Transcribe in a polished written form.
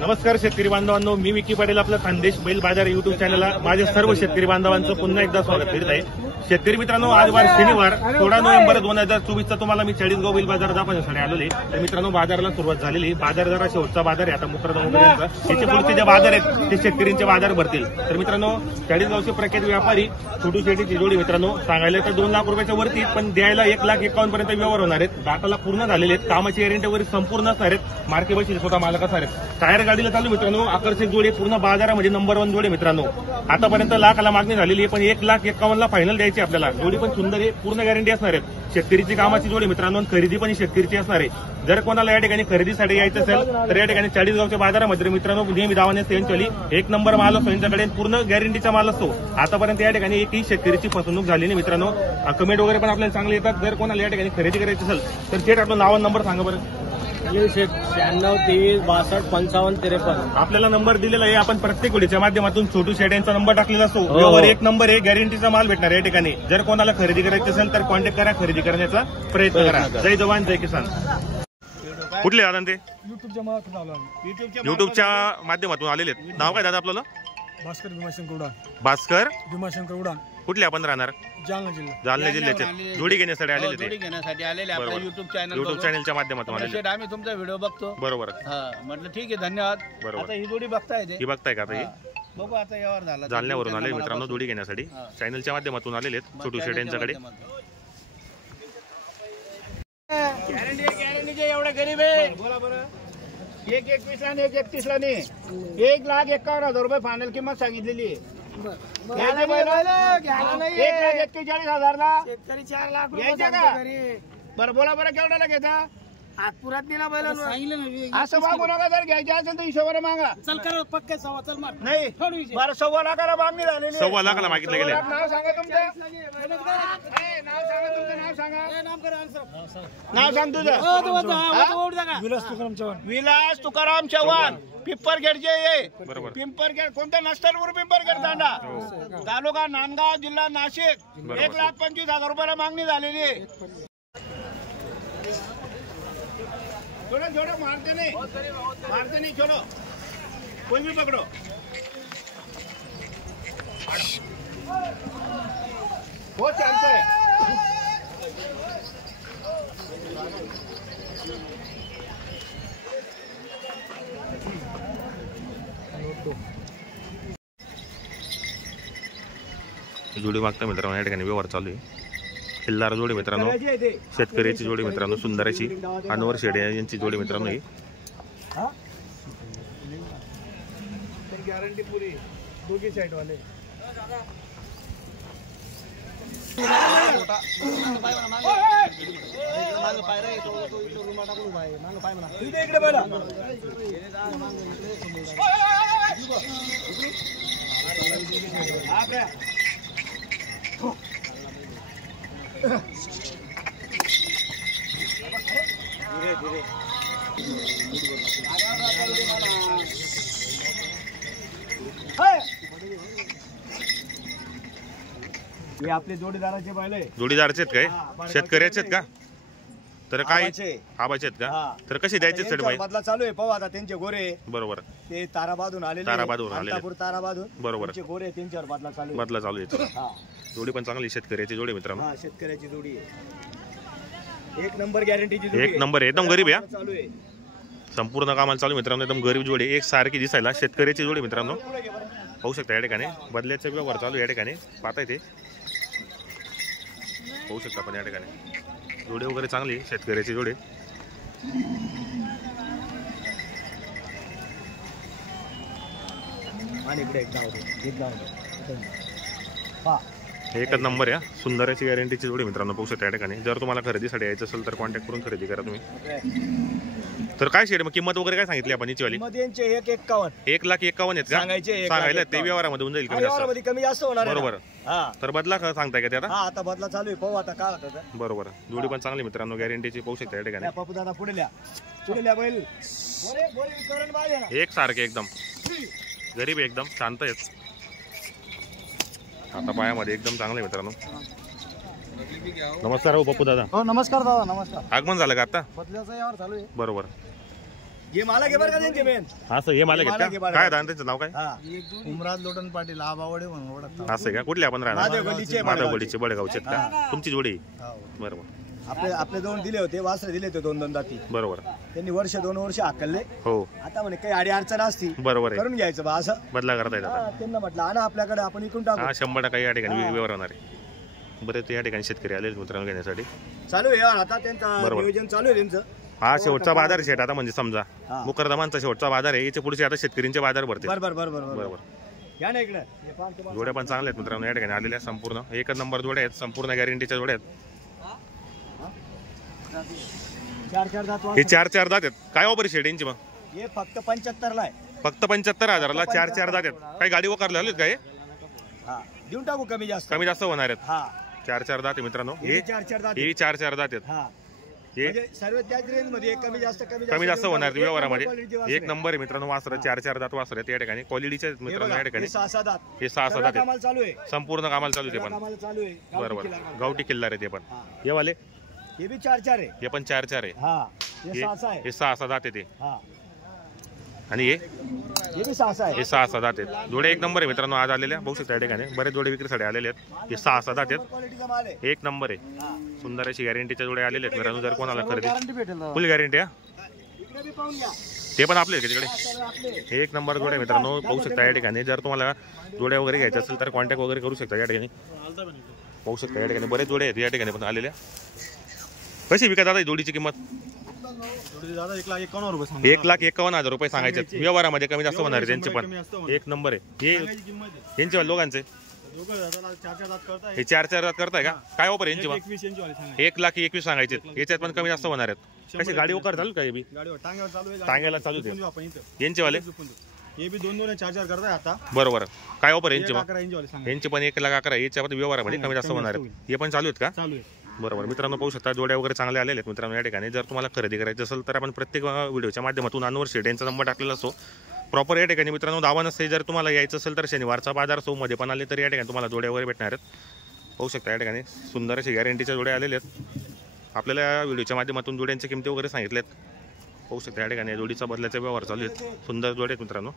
नमस्कार शेतकरी बांधवांनो, मी विकी पाटील आपलं खानदेश बैल बाजार युट्यूब चॅनलला माझ्या सर्व शेतकरी बांधवांचं पुन्हा एकदा स्वागत करीत आहे। शेतकरी मित्रांनो, आज वार शनिवार 16 नोव्हेंबर 2024 तुम्हाला मी चाळीसगाव बैल बाजार दाखवण्यासाठी आलेले। तर मित्रांनो, बाजाराला सुरुवात झालेली। बाजार जरा शेवटचा बाजार आहे आता मुक्रादमपर्यंत। त्याचे पुढचे जे बाजार आहेत ते शेतकऱ्यांचे बाजार भरतील। तर मित्रांनो, चाळीसगावचे प्रख्यात व्यापारी छोटू शेट्टीची जोडी मित्रांनो सांगायला तर 2 लाख रुपयाच्या वरती, पण द्यायला 1,51,000 पर्यंत व्यवहार होणार आहेत। दाताला पूर्ण झालेले आहेत, कामाची गॅरंटी वगैरे संपूर्ण असणार आहेत, मार्के बसले स्वतः मालक असणार आहेत। टायर गाडीला चालू मित्रांनो, आकर्षक जोडी पूर्ण बाजारामध्ये नंबर 1 जोडी मित्रांनो। आतापर्यंत लाखाला मागणी झालेली आहे, पण 1,51,000ला फायनल द्यायची आपल्याला। जोडी पण सुंदर आहे, पूर्ण गॅरंटी असणार आहे। शेतकरीची कामाची जोडी मित्रांनो, खरेदी पण शेतकरीची असणार आहे। जर कोणाला या ठिकाणी खरेदीसाठी यायचं असेल तर या ठिकाणी चाळीसगावच्या बाजारामध्ये मित्रांनो नेहमी दावाने सेंचुअली 1 नंबर माल असतो यांच्याकडे, पूर्ण गॅरंटीचा माल असतो। आतापर्यंत या ठिकाणी एकही शेतकरीची फसवणूक झाली नाही मित्रांनो। कमेंट वगैरे पण आपल्याला चांगले येतात। जर कोणाला या ठिकाणी खरेदी करायची असेल तर थेट आपलं नाव नंबर सांगा बरं। 96 23 62 55 53 आपल्याला नंबर दिलेला आहे। आपण प्रत्येक व्हिडिओच्या माध्यमातून छोटू शेट यांचा नंबर टाकलेला असतो। व्यवहार 1 नंबर आहे, गॅरंटीचा माल भेटणार या ठिकाणी। जर कोणाला खरेदी करायची असेल तर कॉन्टॅक्ट करा, खरेदी करण्याचा प्रयत्न करा। जय जवान जय किसान। कुठले दादा ते? युट्यूबच्या माध्यमातून आलेले आहेत। नाव काय दादा आपल्याला? भास्कर भीमाशंकर उडान। भास्कर भीमाशंकर उडान। कुठले आपण राहणार? जालना जिल्हा। जालना जिल्ह्याचे जोडी घेण्यासाठी आलेले ते। जोडी घेण्यासाठी आलेले आपल्या युट्यूब चॅनलच्या माध्यमातून आलेले। आम्ही तुमचा व्हिडिओ बघतो। बरोबर, म्हटलं ठीक आहे, धन्यवाद। आता ही जोडी बघताय ते? ही बघताय का आता? ही बघू आता यावर झाला। जालन्यावरून आले मित्रांनो जोडी घेण्यासाठी, चॅनलच्या माध्यमातून आलेले आहेत छोटू शेट यांच्याकडे। गॅरंटीचे एवढे गरीब आहे, बोला बरं। 1,21 आणि 1,31 नाही, 1,51,000 रुपये फायनल किंमत सांगितलेली आहे। 1,41,000ला शेतकरी 4 लाख घ्यायचा का? बरं बोला बरं, केवढ्याला घेता? आजपुरात दिला बैला असं मागू नका, जर घ्यायचे असेल तर हिशोबाने मागा। चल कर पक्के सवा चल मार नाही बरं, 1,15 लाखाला मागणी झालेली। 1,15 लाखाला मागितले गेले। नाव सांगा तुमचं, नाव सांगा तुमचं, नाव सांगा, नाव सांग तुझं। विलास तुकाराम चव्हाण, पिंपरखेडचे ये। पिंपरखेड कोणत्या नसतरपूर पिंपरखेड तांडा, तालुका नांदगाव, जिल्हा नाशिक। 1,25,000 रुपयाला मागणी झालेली आहे। छोड़ो छोड़ो, मारते नहीं छोड़ो, कोई भी पकड़ो। वो चलता है। जोडी मागता मित्रांनो या ठिकाणी व्यवहार चालू आहे। खिल्लार जोडी मित्रांनो, शेतकऱ्याची जोडी मित्रांनो, सुंदराची अनवर शेडे यांची जोडी मित्रांनो ही। गॅरंटी पुरी दोघी साइड वाले। हे आपले जोडीदाराचे बैल आहे। जोडीदारचे आहेत काय? शेतकऱ्याचे आहेत का? तर काय आबाचे आहेत का? तर कसे द्यायचे सेट बाई? बदला चालू आहे, पाहू आता त्यांचे गोरे। बरोबर, ते ताराबादून आलेले, ताराबादून बरोबर, त्यांचे गोरे, त्यांच्यावर बदला चालू आहे। बदला चालू आहे। जोडी पण चांगली शेतकऱ्याची जोडी मित्रांनो, शेतकऱ्याची जोडी आहे। 1 नंबर गॅरंटीची जोडी, 1 नंबर आहे। एकदम गरीब आहे, चालू आहे, संपूर्ण कामाला चालू मित्रांनो। एकदम गरीब जोडी, एक सारखी दिसायला शेतकऱ्याची जोडी मित्रांनो। पाहू शकता या ठिकाणी बदल्याचा व्यवहार चालू या ठिकाणी पाहताय ते, पाहू शकता आपण या ठिकाणी जोडी वगैरे चांगली शेतकऱ्याची जोडी। आणि इकडे एकच नंबर आहे, सुंदराची गॅरंटीची जोडी मित्रांनो। पाहू शकता या ठिकाणी जर तुम्हाला खरेदीसाठी यायचं असेल तर कॉन्टॅक्ट करून खरेदी करा तुम्ही। तर काय शेड मग किंमत वगैरे काय सांगितली आपण हिची वाली? 1,51,000 1,51,000 आहेत का? सांगायला ते व्यवहारामध्ये होऊन जाईल कमी जास्त होणार। बरोबर, तर बदला सांगताय का ते आता? आता बदला चालू आहे, पाहू आता काय होतं। बरोबर, जोडी पण चांगली मित्रांनो, गॅरंटीची। पाहू शकता या ठिकाणी पप्पू दादा पुढे बैल एक सारखे एकदम गरीब एकदम शांत आहेत। आता पायामध्ये एकदम चांगले मित्रांनो। नमस्कार हो पप्पू दादा। हो नमस्कार दादा, नमस्कार। आगमन झालं का आता? बदल्याचा यावर चालू आहे। बरोबर, हे मला घे बरं का त्यांचे मेन. असं हे मला मला घेत घे का बरं. काय दान त्यांचं नाव काय हा उमराज लोटन पाटील आबावडे म्हणून ओळखतात. असं आहे का कुठले आपण राहणार माधव गल्लीचे माधवगडीचे बडगावचे आहेत का तुमची जोडी हो. बरोबर आपले दोन दिले होते वासरे दिले होते 2-2 दाती. बरोबर त्यांनी 2 वर्ष हाकलले. हो आता म्हणे काही अडी अडचण असती बरोबर आहे करून घ्यायचं बा असं. बदला करता येतात हा, त्यांना म्हटलं आणा आपल्याकडे आपण इकडून टाकू. हा 100% या ठिकाणी व्यवहार होणार आहे बरेच या ठिकाणी शेतकरी आले मित्रांनो घेण्यासाठी चालू आहे यार आता त्यांचं बरोबर. नियोजन चालू आहे त्यांचं. हा शेवटचा बाजार आहे शेट आता म्हणजे समजा हा. मुकरदमांचा शेवटचा बाजार आहे याच्या पुढचे आता शेतकऱ्यांचे बाजार भरते बरोबर बरोबर बरोबर. बरोबर या ना इकडे हे पहा आमच्या जोड्या पण चांगल्या आहेत मित्रांनो या ठिकाणी आलेल्या संपूर्ण एकच नंबर जोड्या आहेत संपूर्ण गॅरंटीच्या जोड्या आहेत 4 दात हे वासरं. 4 दात आहेत काय ऑफर शेट यांची मग हे फक्त 75 ला आहे. फक्त 75,000ला 4 दात आहेत काही गाडी वकार झालीत का हे हा देऊन टाकू कमी जास्त. कमी जास्त होणार आहेत हा 4 दात आहे मित्रांनो हे हे 4 दात. हे 4 दात आहेत हा हे म्हणजे सर्व त्याच रेंज मध्ये कमी जास्त कमी जास्त होणार एक नंबर व्यवहारामध्ये quality वासरं एक नंबर आहे मित्रांनो वासर 4 दात वासर आहेत या ठिकाणी क्वालिटीचे आहेत हे मित्रांनो बघा, या ठिकाणी हे 6 दात. हे 6 सर्व दात आहेत कामाला चालू आहे. संपूर्ण कामाला चालू आहे ते सर्व पण कामाला चालू आहे. गावठी बरोबर किल्ला. गावठी किल्लार आहे ते पण हा. हे वाले हे बी 4 आहे. हे पण 4 आहे हा हे हे 6 आहे. हे 6 दात आहे ते हा आणि हे हे बी 6 आहे. हे 6 दात आहेत जोडे एक नंबर आहे मित्रांनो आज आलेल्या बघू शकता या ठिकाणी बरेच जोडे विक्रीसाठी आलेले आहेत हे 6 दात आहेत क्वालिटीचा माल आहे. एक नंबर आहे हा सुंदर अशी गॅरंटीच्या जोडे आलेले आहेत मित्रांनो जर कोणाला खरेदी गॅरंटी भेटेल फुल गॅरंटी हा इकडे बी पाहून घ्या. ते पण आपले आहेत का तिकडे सर्व आपले. हे एक नंबर जोडे मित्रांनो पाहू शकता या ठिकाणी जर तुम्हाला जोड्या वगैरे घ्यायच्या असेल तर कॉन्टॅक्ट वगैरे करू शकता या ठिकाणी पाहू शकता या ठिकाणी बरेच जोडे आहेत या ठिकाणी पण आलेल्या कशी विकत आता ही जोडीची किंमत दादा 1,51,000 रुपये सांग. 1,51,000 रुपये सांगायचे व्यवहारामध्ये कमी जास्त होणार आहे त्यांचे पण एक नंबर आहे हे यांचे लोकांचे हे 4 दात करताय का काय ऑफर यांची मग 1,21,000 सांगायचे याच्यात पण कमी जास्त होणार आहेत कशी गाडी वकार झाली का हे बी टांग्याला चालू दे यांचे वाले हे बी 2-2 4 करताय आता. बरोबर काय ऑफर यांची मग 11 वाले सांगा. यांची पण 1,11,000 याच्या पण व्यवहारामध्ये कमी जास्त होणार आहेत हे पण चालू आहेत का चालू आहे. बरोबर मित्रांनो पाहू शकता जोड्या वगैरे चांगले आलेले आहेत मित्रांनो या ठिकाणी जर तुम्हाला खरेदी करायची असेल तर आपण प्रत्येक व्हिडिओच्या माध्यमातून अनवर शेट यांचा नंबर टाकलेला असतो प्रॉपर या ठिकाणी मित्रांनो दावा नसते जर तुम्हाला यायचं असेल तर शनिवारचा बाजार सोममध्ये पण आले तर या ठिकाणी तुम्हाला जोड्या वगैरे भेटणार आहेत पाहू शकता या ठिकाणी सुंदर अशी गॅरंटीच्या जोड्या आलेल्या आहेत आपल्याला या व्हिडिओच्या माध्यमातून जोड्यांच्या किमती वगैरे सांगितल्यात पाहू शकता या ठिकाणी जोडीचा बदल्याचा व्यवहार चालू आहेत सुंदर जोडे आहेत मित्रांनो